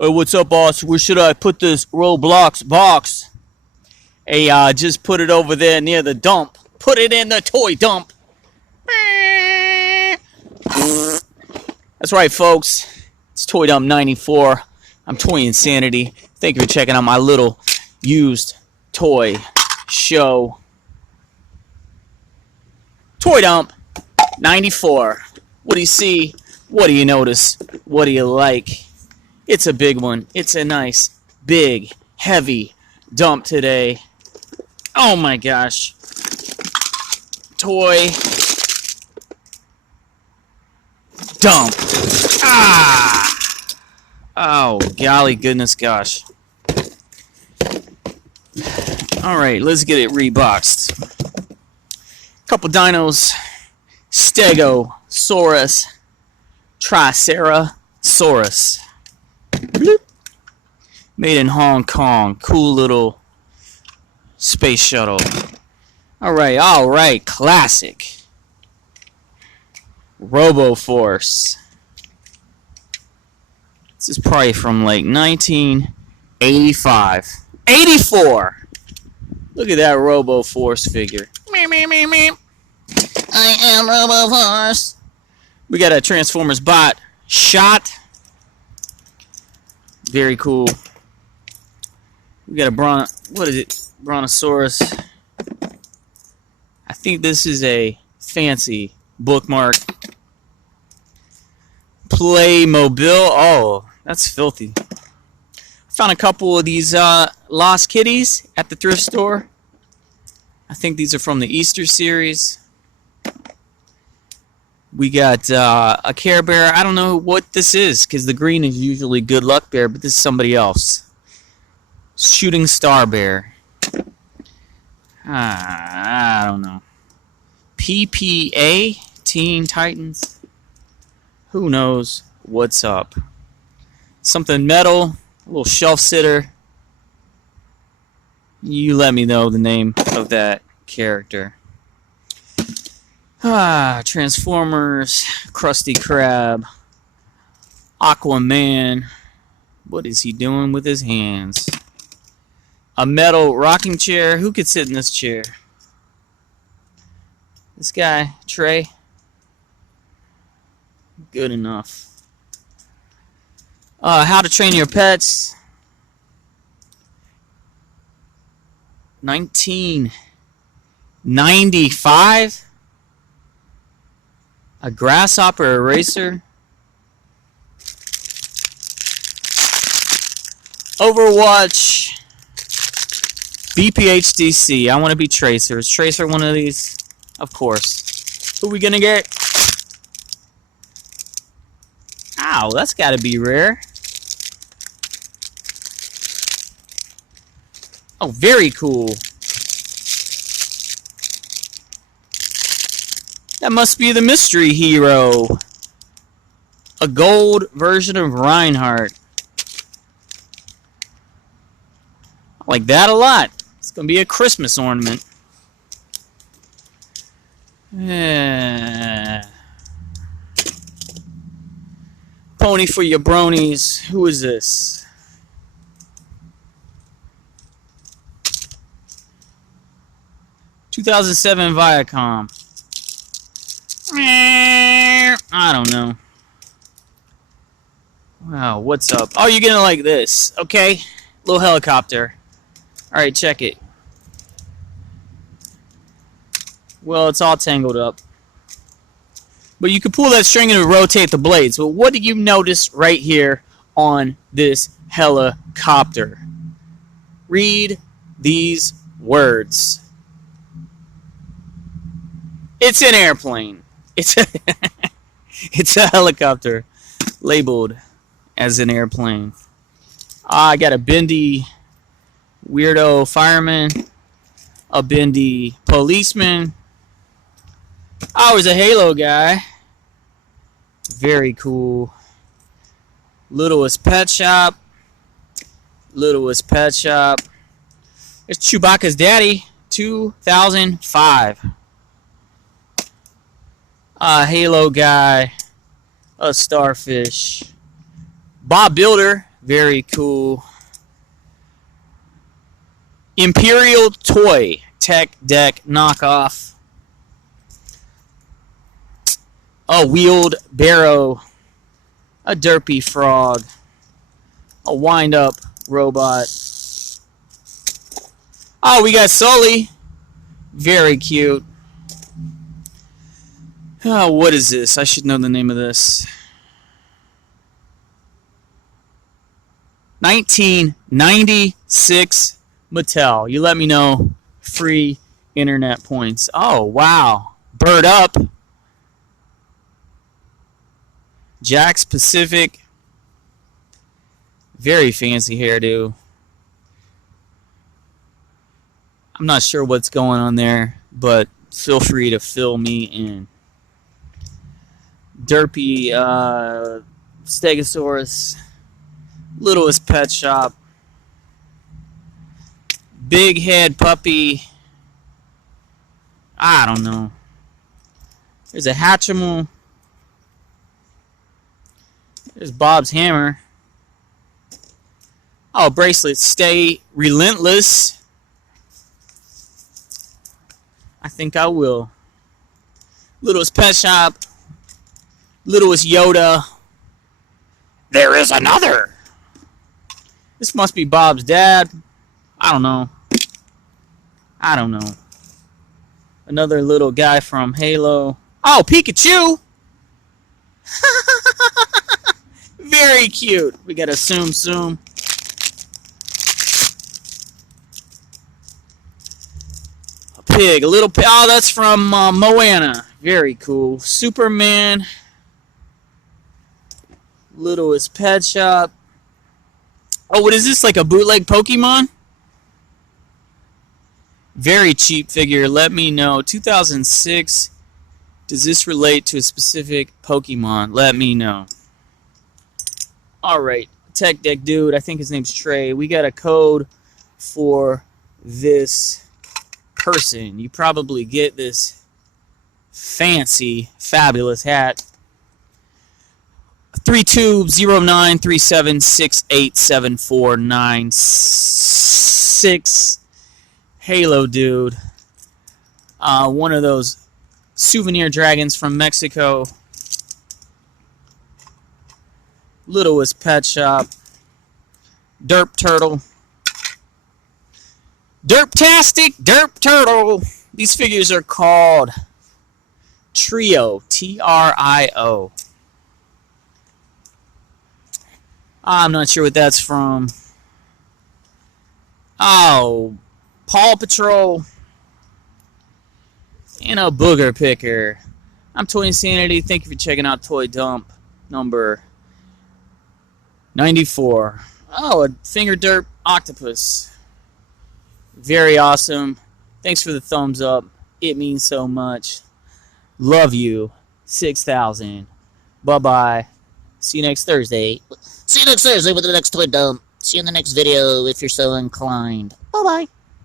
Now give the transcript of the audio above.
Hey, what's up, boss? Where should I put this Roblox box? Hey, just put it over there near the dump. Put it in the toy dump. That's right, folks. It's Toy Dump 94. I'm Toy Insanity. Thank you for checking out my little used toy show. Toy Dump 94. What do you see? What do you notice? What do you like? It's a big one. It's a nice, big, heavy dump today. Oh my gosh. Toy dump. Ah! Oh, golly goodness gosh. Alright, let's get it reboxed. Couple dinos. Stegosaurus. Triceratosaurus. Bloop. Made in Hong Kong. Cool little space shuttle. Alright. Classic. RoboForce. This is probably from like 1985. 84! Look at that RoboForce figure. I am RoboForce. We got a Transformers bot shot. Very cool. We got a Brontosaurus. I think this is a fancy bookmark. Playmobil. Oh, that's filthy. Found a couple of these Lost Kitties at the thrift store. I think these are from the Easter series. We got a Care Bear. I don't know what this is because the green is usually Good Luck Bear, but this is somebody else. Shooting Star Bear. I don't know. PPA? Teen Titans? Who knows what's up? Something metal. A little shelf sitter. You let me know the name of that character. Transformers, Krusty Krab, Aquaman. What is he doing with his hands? A metal rocking chair. Who could sit in this chair? This guy, Trey. Good enough. How to Train Your Pets. 1995. A grasshopper eraser. Overwatch. BPHDC. I want to be Tracer. Is Tracer one of these? Of course. Who we gonna get? Ow, that's gotta be rare. Oh, very cool. That must be the mystery hero. A gold version of Reinhardt. I like that a lot. It's going to be a Christmas ornament. Pony for your bronies. Who is this? (2007) Viacom. I don't know. Wow, what's up? Oh, you're gonna like this, okay? Little helicopter. Alright, check it. Well, it's all tangled up. But you can pull that string and rotate the blades. But what do you notice right here on this helicopter? Read these words. It's an airplane. It's a helicopter labeled as an airplane. I got a bendy weirdo fireman, a bendy policeman. I was a Halo guy. Very cool. Littlest Pet Shop. Littlest Pet Shop. It's Chewbacca's daddy. 2005. A Halo guy. A starfish. Bob Builder. Very cool. Imperial Toy Tech Deck knockoff. A wheeled barrow. A derpy frog. A wind-up robot. Oh, we got Sully. Very cute. Oh, what is this? I should know the name of this. 1996 Mattel. You let me know. Free internet points. Oh, wow. Bird Up. Jack's Pacific. Very fancy hairdo. I'm not sure what's going on there, but feel free to fill me in. Derpy Stegosaurus. Littlest Pet Shop. Big Head Puppy. I don't know. There's a Hatchimal. There's Bob's Hammer. Oh, bracelets. Stay relentless. I think I will. Littlest Pet Shop. Littlest Yoda. There is another. This must be Bob's dad. I don't know. I don't know. Another little guy from Halo. Oh, Pikachu! Very cute. We got a Tsum Tsum. A pig. A little pig. Oh, that's from Moana. Very cool. Superman. Littlest Pet Shop. Oh, what is this? Like a bootleg Pokemon? Very cheap figure. Let me know. 2006. Does this relate to a specific Pokemon? Let me know. Alright. Tech Deck Dude. I think his name's Trey. We got a code for this person. You probably get this fancy, fabulous hat. 320937687496. Halo Dude. One of those souvenir dragons from Mexico. Littlest Pet Shop. Derp Turtle. Derptastic Derp Turtle. These figures are called Trio. T-R-I-O. I'm not sure what that's from. Oh, Paw Patrol. And a booger picker. I'm Toy Insanity. Thank you for checking out Toy Dump number 94. Oh, a Finger Derp Octopus. Very awesome. Thanks for the thumbs up. It means so much. Love you. 6,000. Bye-bye. See you next Thursday. See you next Thursday with the next Toy Dump. See you in the next video if you're so inclined. Bye-bye.